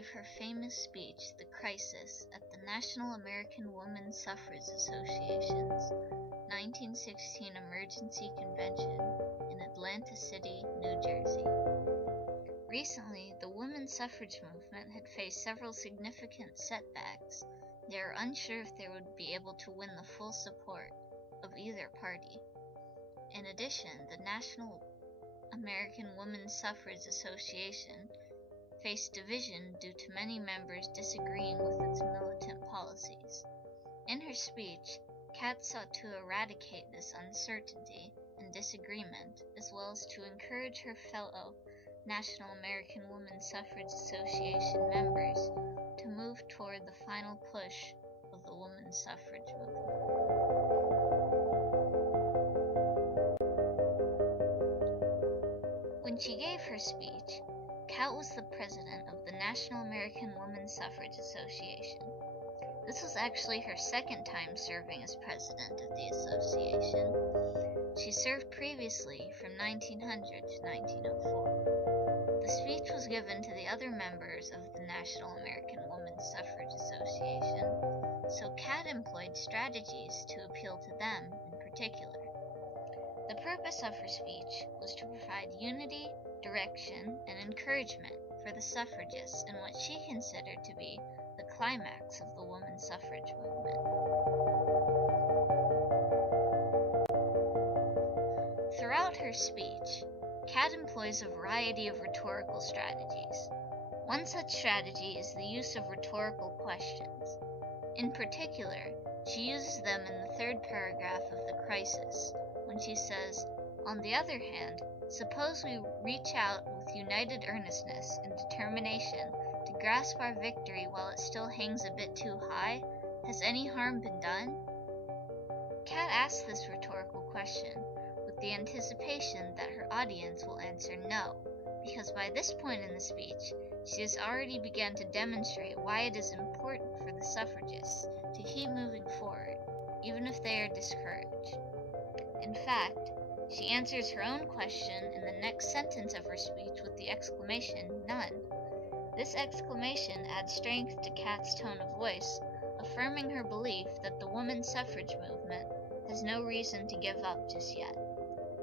gave her famous speech, The Crisis, at the National American Woman Suffrage Association's 1916 Emergency Convention in Atlantic City, New Jersey. Recently, the women's suffrage movement had faced several significant setbacks. They were unsure if they would be able to win the full support of either party. In addition, the National American Women's Suffrage Association faced division due to many members disagreeing with its militant policies. In her speech, Kat sought to eradicate this uncertainty and disagreement, as well as to encourage her fellow National American Women's Suffrage Association members to move toward the final push of the women's suffrage movement. When she gave her speech, Kat was the president of the National American Women's Suffrage Association. This was actually her second time serving as president of the association. She served previously from 1900 to 1904. The speech was given to the other members of the National American Women's Suffrage Association, so Kat employed strategies to appeal to them in particular. The purpose of her speech was to provide unity, direction, and encouragement for the suffragists in what she considered to be the climax of the women's suffrage movement. Throughout her speech, Kat employs a variety of rhetorical strategies. One such strategy is the use of rhetorical questions. In particular, she uses them in the third paragraph of The Crisis, when she says, "On the other hand, suppose we reach out with united earnestness and determination to grasp our victory while it still hangs a bit too high. Has any harm been done?" Kat asks this rhetorical question with the anticipation that her audience will answer no, because by this point in the speech, she has already begun to demonstrate why it is important for the suffragists to keep moving forward, even if they are discouraged. In fact, she answers her own question in the next sentence of her speech with the exclamation, "None." This exclamation adds strength to Kat's tone of voice, affirming her belief that the women's suffrage movement has no reason to give up just yet.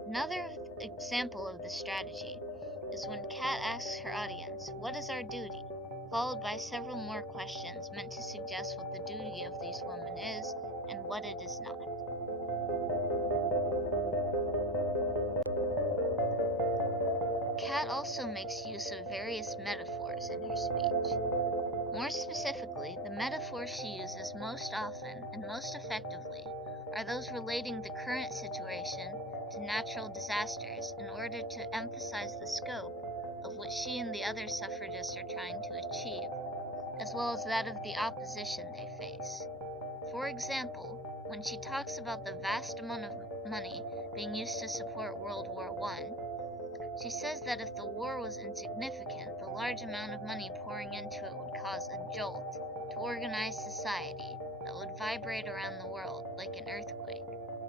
Another example of this strategy is when Kat asks her audience, "What is our duty?" followed by several more questions meant to suggest what the duty of these women is and what it is not. Kat also makes use of various metaphors in her speech. More specifically, the metaphors she uses most often and most effectively are those relating the current situation to natural disasters in order to emphasize the scope of what she and the other suffragists are trying to achieve, as well as that of the opposition they face. For example, when she talks about the vast amount of money being used to support World War I, she says that if the war was insignificant, the large amount of money pouring into it would cause a jolt to organized society that would vibrate around the world like an earthquake.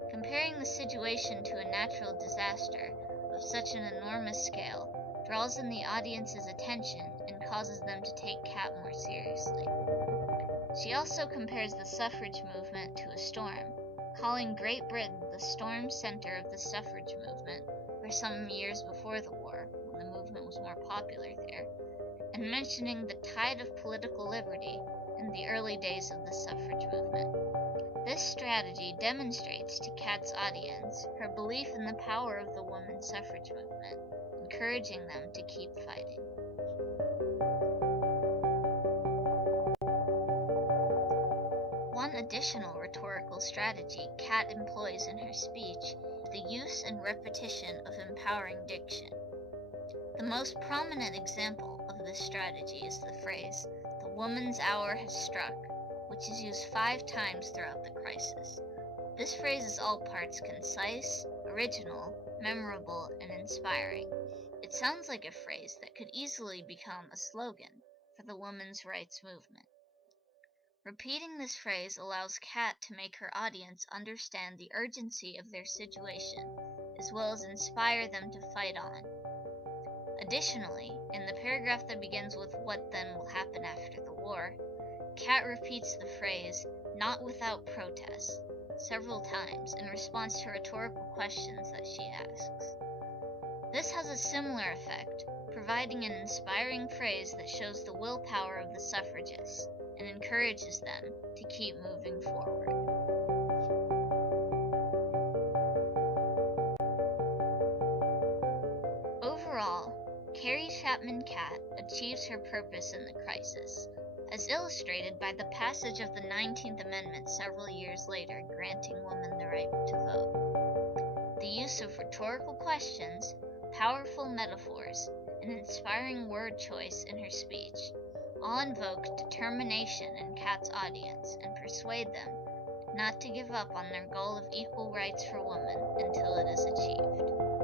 Comparing the situation to a natural disaster of such an enormous scale draws in the audience's attention and causes them to take Kat more seriously. She also compares the suffrage movement to a storm, calling Great Britain the storm center of the suffrage movement for some years before the war, when the movement was more popular there, and mentioning the tide of political liberty in the early days of the suffrage movement. This strategy demonstrates to Kat's audience her belief in the power of the women's suffrage movement, encouraging them to keep fighting. One additional rhetorical strategy Kat employs in her speech is the use and repetition of empowering diction. The most prominent example of this strategy is the phrase, "The woman's hour has struck," which is used 5 times throughout The Crisis. This phrase is all parts concise, original, memorable, and inspiring. It sounds like a phrase that could easily become a slogan for the women's rights movement. Repeating this phrase allows Kat to make her audience understand the urgency of their situation, as well as inspire them to fight on. Additionally, in the paragraph that begins with "What then will happen after the war?", Kat repeats the phrase "not without protest" several times in response to rhetorical questions that she asks. This has a similar effect, providing an inspiring phrase that shows the willpower of the suffragists and encourages them to keep moving forward. Overall, Carrie Chapman Catt achieves her purpose in the crisis, as illustrated by the passage of the 19th Amendment several years later granting women the right to vote. The use of rhetorical questions, powerful metaphors, and inspiring word choice in her speech all invoke determination in Catt's audience and persuade them not to give up on their goal of equal rights for women until it is achieved.